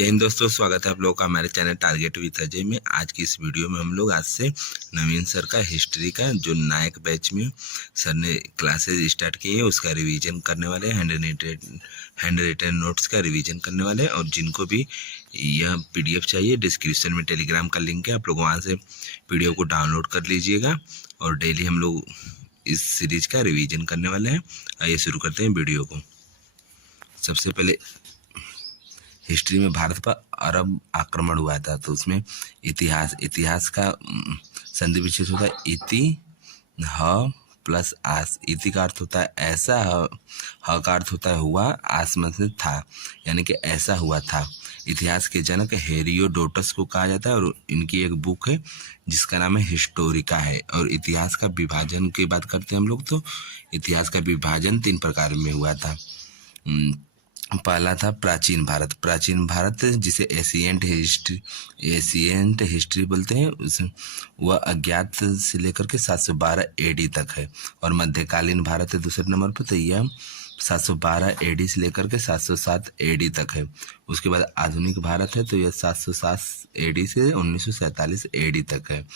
जय हिंद दोस्तों, स्वागत है आप लोगों का हमारे चैनल टारगेट विद अजय में। आज की इस वीडियो में हम लोग आज से नवीन सर का हिस्ट्री का जो नायक बैच में सर ने क्लासेस स्टार्ट की है उसका रिवीजन करने वाले हैं। हैंड रिटन नोट्स का रिवीजन करने वाले हैं। और जिनको भी यह पीडीएफ चाहिए, डिस्क्रिप्शन में टेलीग्राम का लिंक है, आप लोग वहाँ से पीडीएफ को डाउनलोड कर लीजिएगा। और डेली हम लोग इस सीरीज का रिवीजन करने वाले हैं। आइए शुरू करते हैं वीडियो को। सबसे पहले हिस्ट्री में भारत पर अरब आक्रमण हुआ था, तो उसमें इतिहास का संधि विशेष होता है इति ह प्लस आस। इति का अर्थ होता है ऐसा, ह का अर्थ होता है हुआ, आस मतलब था, यानी कि ऐसा हुआ था। इतिहास के जनक हेरोडोटस को कहा जाता है और इनकी एक बुक है जिसका नाम है हिस्टोरिका है। और इतिहास का विभाजन की बात करते हैं हम लोग, तो इतिहास का विभाजन 3 प्रकार में हुआ था। पहला था प्राचीन भारत जिसे एशियंट हिस्ट्री बोलते हैं। वह अज्ञात से लेकर के 712 एडी तक है। और मध्यकालीन भारत है दूसरे नंबर पर, तो यह 712 एडी से लेकर के 707 एडी तक है। उसके बाद आधुनिक भारत है, तो यह 707 एडी से 1947 एडी तक है।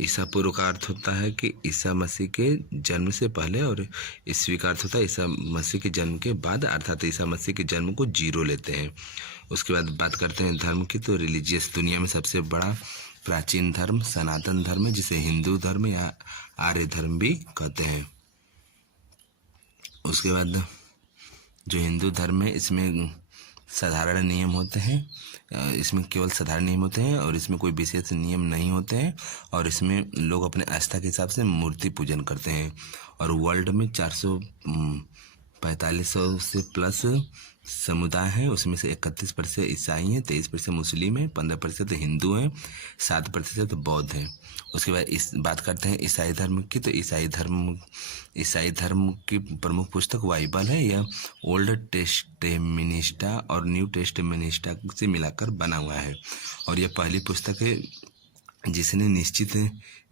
ईसा पूर्व का अर्थ होता है कि ईसा मसीह के जन्म से पहले, और ईस्वी का अर्थ होता है ईसा मसीह के जन्म के बाद, अर्थात ईसा मसीह के जन्म को 0 लेते हैं। उसके बाद बात करते हैं धर्म की, तो रिलीजियस दुनिया में सबसे बड़ा प्राचीन धर्म सनातन धर्म है, जिसे हिंदू धर्म या आर्य धर्म भी कहते हैं। उसके बाद जो हिंदू धर्म है इसमें साधारण नियम होते हैं, इसमें केवल साधारण नियम होते हैं और इसमें कोई विशेष नियम नहीं होते हैं। और इसमें लोग अपने आस्था के हिसाब से मूर्ति पूजन करते हैं। और वर्ल्ड में 445 से प्लस समुदाय हैं, उसमें से 31% ईसाई हैं, 23% मुस्लिम हैं, 15% हिंदू हैं, 7% बौद्ध हैं। उसके बाद इस बात करते हैं ईसाई धर्म की, तो ईसाई धर्म की प्रमुख पुस्तक बाइबल है। यह ओल्ड टेस्टामेंटा और न्यू टेस्टामेंटा से मिलाकर बना हुआ है। और यह पहली पुस्तक है जिसने निश्चित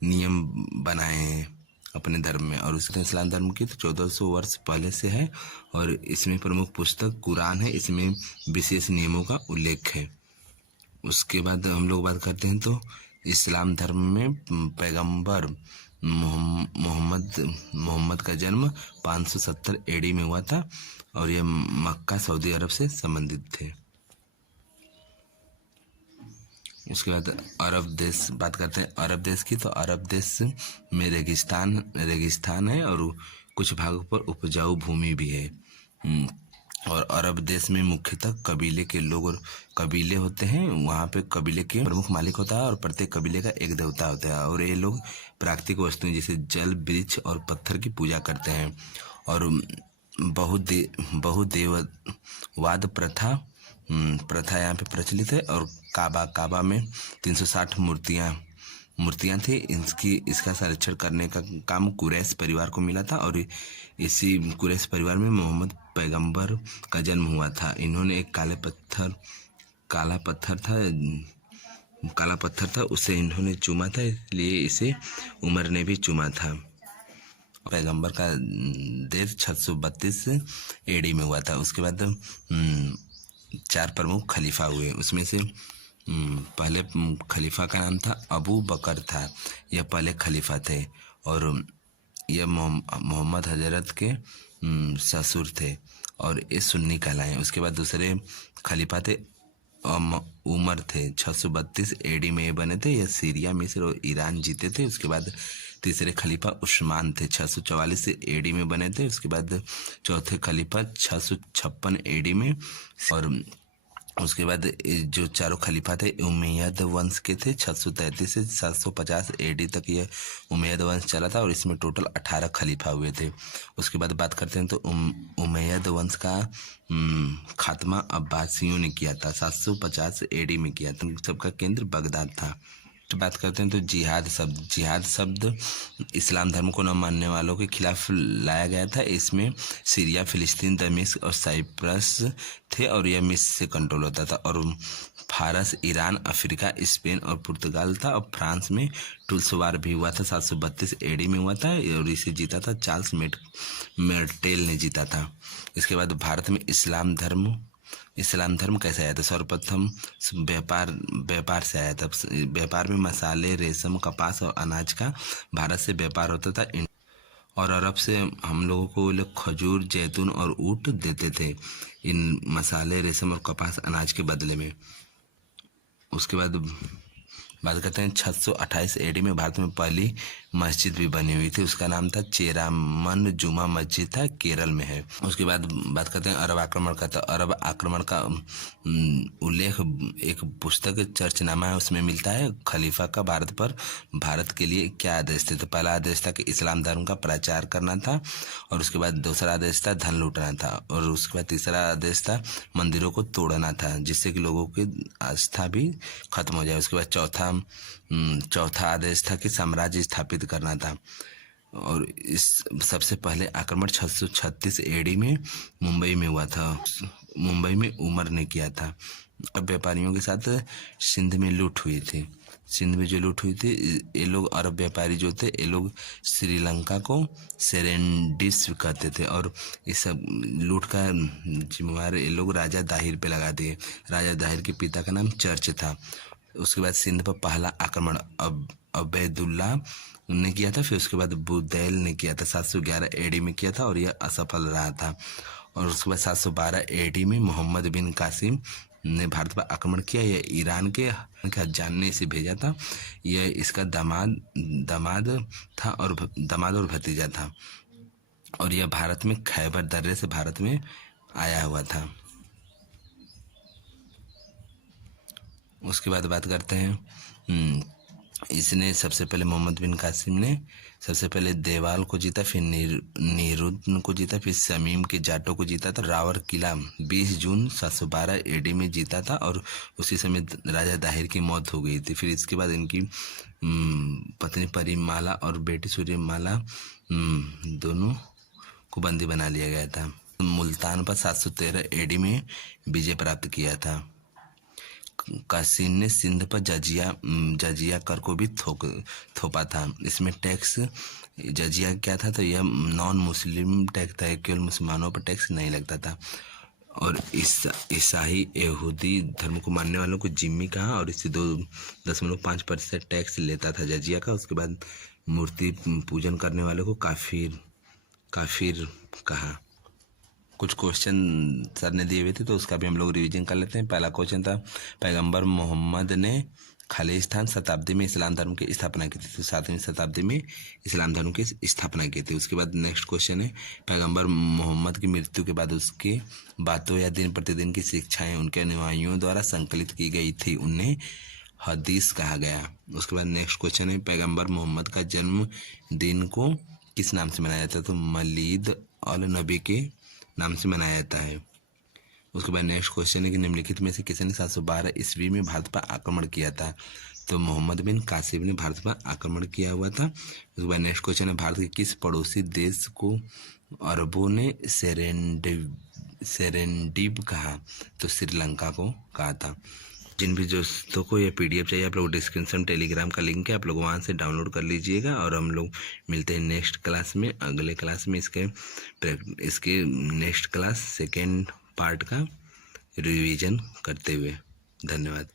नियम बनाए हैं अपने धर्म में। और उसके इस्लाम धर्म की तो 1400 वर्ष पहले से है। और इसमें प्रमुख पुस्तक कुरान है, इसमें विशेष नियमों का उल्लेख है। उसके बाद हम लोग बात करते हैं तो इस्लाम धर्म में पैगंबर मोहम्मद का जन्म 570 एडी में हुआ था। और यह मक्का सऊदी अरब से संबंधित थे। उसके बाद अरब देश बात करते हैं अरब देश की, तो अरब देश में रेगिस्तान है और कुछ भागों पर उपजाऊ भूमि भी है। और अरब देश में मुख्यतः कबीले के लोग और कबीले होते हैं। वहाँ पे कबीले के प्रमुख मालिक होता है और प्रत्येक कबीले का एक देवता होता है। और ये लोग प्राकृतिक वस्तुएं जैसे जल, वृक्ष और पत्थर की पूजा करते हैं। और बहुदेववाद प्रथा यहाँ पे प्रचलित है। और काबा में 360 मूर्तियाँ थी। इसका संरक्षण करने का काम कुरैश परिवार को मिला था। और इसी कुरैश परिवार में मोहम्मद पैगंबर का जन्म हुआ था। इन्होंने एक काला पत्थर था उसे इन्होंने चूमा था, इसलिए इसे उमर ने भी चूमा था। पैगंबर का देश 632 एडी में हुआ था। उसके बाद 4 प्रमुख खलीफा हुए। उसमें से पहले खलीफा का नाम था अबू बकर था। यह पहले खलीफा थे और यह मोहम्मद हजरत के ससुर थे और ये सुन्नी कहलाए। उसके बाद दूसरे खलीफा थे उमर थे, 632 एडी में ये बने थे। यह सीरिया, मिस्र और ईरान जीते थे। उसके बाद तीसरे खलीफा उस्मान थे, 644 एडी में बने थे। उसके बाद चौथे खलीफा 656 एडी में। और उसके बाद जो चारों खलीफा थे उमैयद वंश के थे, 633 से 750 एडी तक यह उमैयद वंश चला था। और इसमें टोटल 18 खलीफा हुए थे। उसके बाद बात करते हैं तो उमैयद वंश का खात्मा अब्बासियों ने किया था, 750 एडी में किया था। सबका केंद्र बगदाद था। तो बात करते हैं तो जिहाद शब्द इस्लाम धर्म को न मानने वालों के खिलाफ लाया गया था। इसमें सीरिया, फिलिस्तीन, दमिश्क और साइप्रस थे और यह मिस्र से कंट्रोल होता था। और फारस, ईरान, अफ्रीका, स्पेन और पुर्तगाल था। और फ्रांस में टुल्सवार भी हुआ था, 732 एडी में हुआ था और इसे जीता था चार्ल्स मेर्टेल ने जीता था। इसके बाद भारत में इस्लाम धर्म इस्लाम धर्म कैसे आया था? सर्वप्रथम व्यापार से आया था। व्यापार में मसाले, रेशम, कपास और अनाज का भारत से व्यापार होता था। और अरब से हम लोगों को लोग खजूर, जैतून और ऊँट देते थे इन मसाले, रेशम और कपास अनाज के बदले में। उसके बाद बात करते हैं 628 एडी में भारत में पहली मस्जिद भी बनी हुई थी। उसका नाम था चेरामन जुमा मस्जिद था, केरल में है। उसके बाद बात करते हैं अरब आक्रमण का। तो अरब आक्रमण का उल्लेख एक पुस्तक चर्चनामा है, उसमें मिलता है। खलीफा का भारत के लिए क्या आदेश थे? तो पहला आदेश था कि इस्लाम धर्म का प्रचार करना था, और उसके बाद दूसरा आदेश था धन लूटना था, और उसके बाद तीसरा आदेश था मंदिरों को तोड़ना था, जिससे कि लोगों की आस्था भी खत्म हो जाए। उसके बाद चौथा आदेश था कि साम्राज्य स्थापित करना था। और इस सबसे पहले आक्रमण 636 एडी में मुंबई में हुआ था। मुंबई में उमर ने किया था। अब व्यापारियों के साथ सिंध में लूट हुई थी। सिंध में जो लूट हुई थी, ये लोग अरब व्यापारी जो थे, ये लोग श्रीलंका को सेरेंडिस कहते थे, और इस सब लूट का जिम्मेवार ये लोग राजा दाहिर पे लगा दिए। राजा दाहिर के पिता का नाम चर्च था। उसके बाद सिंध पर पहला आक्रमण अबैदुल्ला ने किया था। फिर उसके बाद बुदैल ने किया था 711 एडी में किया था, और यह असफल रहा था। और उसके बाद 712 एडी में मोहम्मद बिन कासिम ने भारत पर आक्रमण किया। यह ईरान के हज्जान ने इसे भेजा था। यह इसका दामाद था और भतीजा था, और यह भारत में खैबर दर्रे से भारत में आया हुआ था। उसके बाद बात करते हैं, इसने सबसे पहले मोहम्मद बिन कासिम ने सबसे पहले देवाल को जीता, फिर नीरुद्न को जीता, फिर शमीम के जाटों को जीता था। रावर किला 20 जून 712 एडी में जीता था, और उसी समय राजा दाहिर की मौत हो गई थी। फिर इसके बाद इनकी पत्नी परिमाला और बेटी सूर्यमाला दोनों को बंदी बना लिया गया था। मुल्तान पर 713 एडी में विजय प्राप्त किया था। कासिम ने सिंध पर जजिया कर को भी थोपा था। इसमें टैक्स जजिया क्या था? तो यह नॉन मुस्लिम टैक्स था, केवल मुसलमानों पर टैक्स नहीं लगता था। और ईसाई यहूदी धर्म को मानने वालों को जिम्मी कहा, और इससे 2.5% टैक्स लेता था जजिया का। उसके बाद मूर्ति पूजन करने वालों को काफिर कहा। कुछ क्वेश्चन सर ने दिए हुए थे, तो उसका भी हम लोग रिवीजन कर लेते हैं। पहला क्वेश्चन था, पैगंबर मोहम्मद ने खालिस्तान शताब्दी में इस्लाम धर्म की स्थापना की थी। तो 7वीं शताब्दी में इस्लाम धर्म की स्थापना की थी। उसके बाद नेक्स्ट क्वेश्चन है, पैगंबर मोहम्मद की मृत्यु के बाद उसकी बातों या दिन प्रतिदिन की शिक्षाएं उनके अनुयायियों द्वारा संकलित की गई थी, उन्हें हदीस कहा गया। उसके बाद नेक्स्ट क्वेश्चन है, पैगंबर मोहम्मद का जन्म दिन को किस नाम से मनाया जाता है? तो मलीद अल नबी के नाम से मनाया जाता है। उसके बाद नेक्स्ट क्वेश्चन है कि निम्नलिखित में से किसने 712 ईस्वी में भारत पर आक्रमण किया था? तो मोहम्मद बिन कासिम ने भारत पर आक्रमण किया हुआ था। उसके बाद नेक्स्ट क्वेश्चन है, भारत के किस पड़ोसी देश को अरबों ने सेरेंडिब कहा? तो श्रीलंका को कहा था। जिन भी दोस्तों को ये PDF चाहिए, आप लोग डिस्क्रिप्शन टेलीग्राम का लिंक है, आप लोग वहाँ से डाउनलोड कर लीजिएगा। और हम लोग मिलते हैं नेक्स्ट क्लास में, अगले क्लास में इसके नेक्स्ट क्लास सेकेंड पार्ट का रिवीजन करते हुए। धन्यवाद।